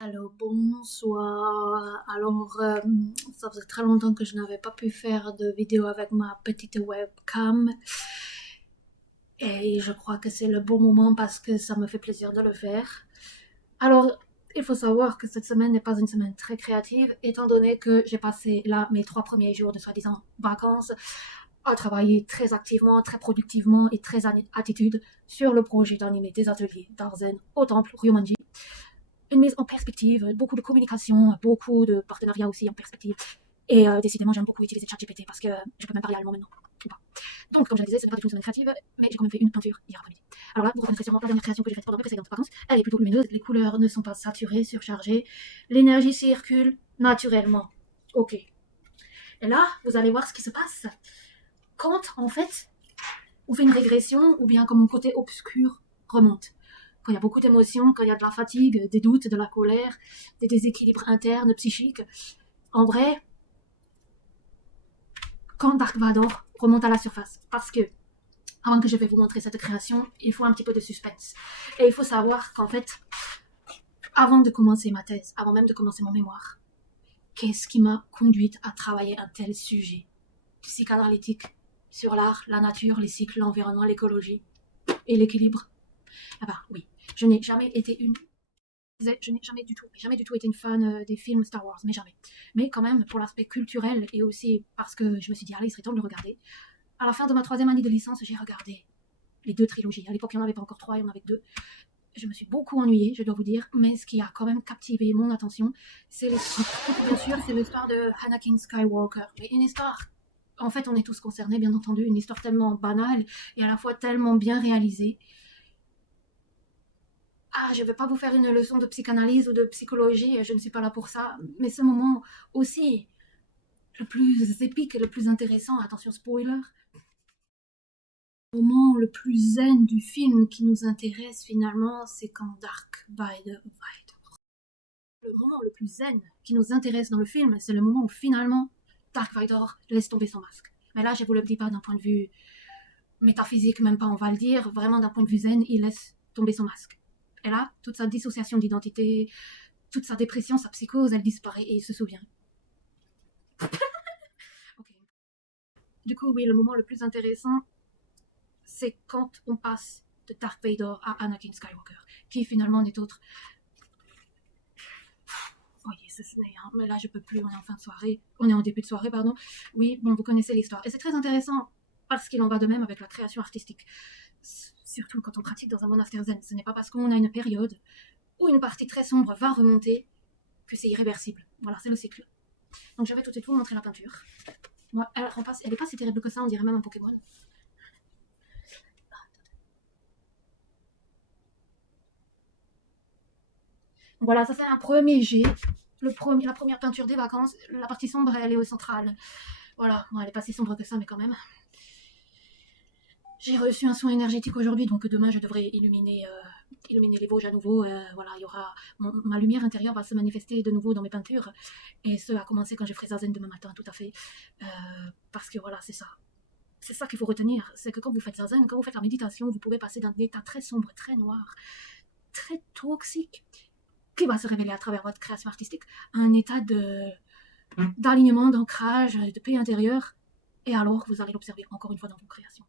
Alors bonsoir. Ça faisait très longtemps que je n'avais pas pu faire de vidéo avec ma petite webcam et je crois que c'est le bon moment parce que ça me fait plaisir de le faire. Alors, il faut savoir que cette semaine n'est pas une semaine très créative étant donné que j'ai passé là mes 3 premiers jours de soi-disant vacances à travailler très activement, très productivement et très attitude sur le projet d'animer des ateliers d'Arzen au temple Ryumanji. Une mise en perspective, beaucoup de communication, beaucoup de partenariats aussi en perspective. Et décidément, j'aime beaucoup utiliser ChatGPT parce que je peux même parler allemand maintenant. Ou pas. Donc, comme je le disais, ce n'est pas du tout une semaine créative, mais j'ai quand même fait une peinture hier après-midi. Alors là, vous reconnaissez sûrement la dernière création que j'ai faite pendant mes précédentes vacances. Elle est plutôt lumineuse, les couleurs ne sont pas saturées, surchargées. L'énergie circule naturellement. Ok. Et là, vous allez voir ce qui se passe quand, en fait, on fait une régression ou bien quand mon côté obscur remonte. Quand il y a beaucoup d'émotions, quand il y a de la fatigue, des doutes, de la colère, des déséquilibres internes, psychiques. En vrai, quand Dark Vador remonte à la surface. Parce que, avant que je vais vous montrer cette création, il faut un petit peu de suspense. Et il faut savoir qu'en fait, avant de commencer ma thèse, avant même de commencer mon mémoire, qu'est-ce qui m'a conduite à travailler un tel sujet psychanalytique sur l'art, la nature, les cycles, l'environnement, l'écologie et l'équilibre? Ah bah oui, je n'ai jamais été jamais du tout été une fan des films Star Wars, mais jamais. Mais quand même, pour l'aspect culturel et aussi parce que je me suis dit, allez, il serait temps de le regarder. À la fin de ma 3e année de licence, j'ai regardé les 2 trilogies. À l'époque, il n'y en avait pas encore 3, il y en avait que 2. Je me suis beaucoup ennuyée, je dois vous dire, mais ce qui a quand même captivé mon attention, c'est bien sûr, c'est l'histoire de Anakin Skywalker. Mais une histoire, en fait, on est tous concernés, bien entendu, une histoire tellement banale et à la fois tellement bien réalisée. Ah, je ne vais pas vous faire une leçon de psychanalyse ou de psychologie, je ne suis pas là pour ça, mais ce moment aussi, le plus épique et le plus intéressant, attention spoiler, le moment le plus zen du film qui nous intéresse finalement, c'est quand Dark Vador. Le moment le plus zen qui nous intéresse dans le film, c'est le moment où finalement Dark Vador laisse tomber son masque. Mais là, je vous le dis pas d'un point de vue métaphysique, même pas on va le dire, vraiment d'un point de vue zen, il laisse tomber son masque. Et là, toute sa dissociation d'identité, toute sa dépression, sa psychose, elle disparaît et il se souvient. Okay. Du coup, oui, le moment le plus intéressant, c'est quand on passe de Darth Vader à Anakin Skywalker, qui finalement n'est autre. Voyez, ce n'est, hein, mais là je peux plus, on est en fin de soirée, on est en début de soirée, pardon. Oui, bon, vous connaissez l'histoire. Et c'est très intéressant parce qu'il en va de même avec la création artistique. Surtout quand on pratique dans un monastère zen. Ce n'est pas parce qu'on a une période où une partie très sombre va remonter que c'est irréversible. Voilà, c'est le cycle. Donc je vais tout de suite vous montrer la peinture. Moi, elle est pas si terrible que ça, on dirait même un Pokémon. Voilà, ça c'est un premier jet. La première peinture des vacances. La partie sombre, elle est au central. Voilà, bon, elle n'est pas si sombre que ça, mais quand même. J'ai reçu un soin énergétique aujourd'hui, donc demain je devrais illuminer les Vosges à nouveau. Voilà, il y aura ma lumière intérieure va se manifester de nouveau dans mes peintures, et ce a commencé quand je ferai zazen demain matin, tout à fait. Parce que voilà, c'est ça qu'il faut retenir, c'est que quand vous faites zazen, quand vous faites la méditation, vous pouvez passer d'un état très sombre, très noir, très toxique, qui va se révéler à travers votre création artistique, à un état d'alignement, d'ancrage, de paix intérieure, et alors vous allez l'observer encore une fois dans vos créations.